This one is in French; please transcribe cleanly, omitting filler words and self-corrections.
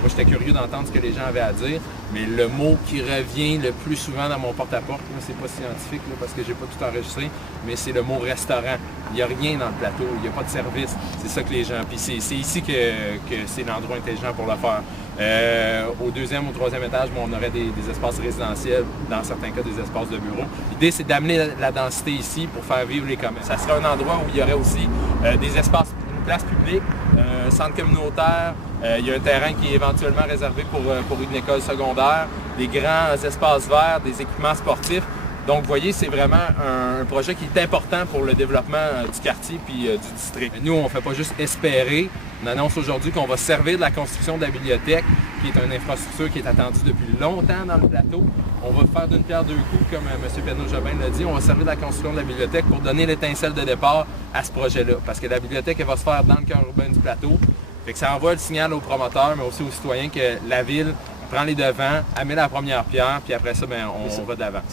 Moi, j'étais curieux d'entendre ce que les gens avaient à dire, mais le mot qui revient le plus souvent dans mon porte-à-porte, c'est pas scientifique là, parce que j'ai pas tout enregistré, mais c'est le mot restaurant. Il n'y a rien dans le plateau, il n'y a pas de service. C'est ça que les gens... Puis c'est ici que c'est l'endroit intelligent pour le faire. Au deuxième ou troisième étage, on aurait des espaces résidentiels, dans certains cas des espaces de bureaux. L'idée, c'est d'amener la densité ici pour faire vivre les commerces. Ça serait un endroit où il y aurait aussi des espaces, une place publique, un centre communautaire, il y a un terrain qui est éventuellement réservé pour une école secondaire, des grands espaces verts, des équipements sportifs. Donc, vous voyez, c'est vraiment un projet qui est important pour le développement du quartier puis du district. Nous, on ne fait pas juste espérer. On annonce aujourd'hui qu'on va servir de la construction de la bibliothèque, qui est une infrastructure qui est attendue depuis longtemps dans le plateau. On va faire d'une pierre deux coups, comme M. Penneau-Jobin l'a dit. On va servir de la construction de la bibliothèque pour donner l'étincelle de départ à ce projet-là. Parce que la bibliothèque, elle va se faire dans le cœur urbain du plateau. Fait que ça envoie le signal aux promoteurs, mais aussi aux citoyens que la ville prend les devants, elle met la première pierre, puis après ça, on va de l'avant.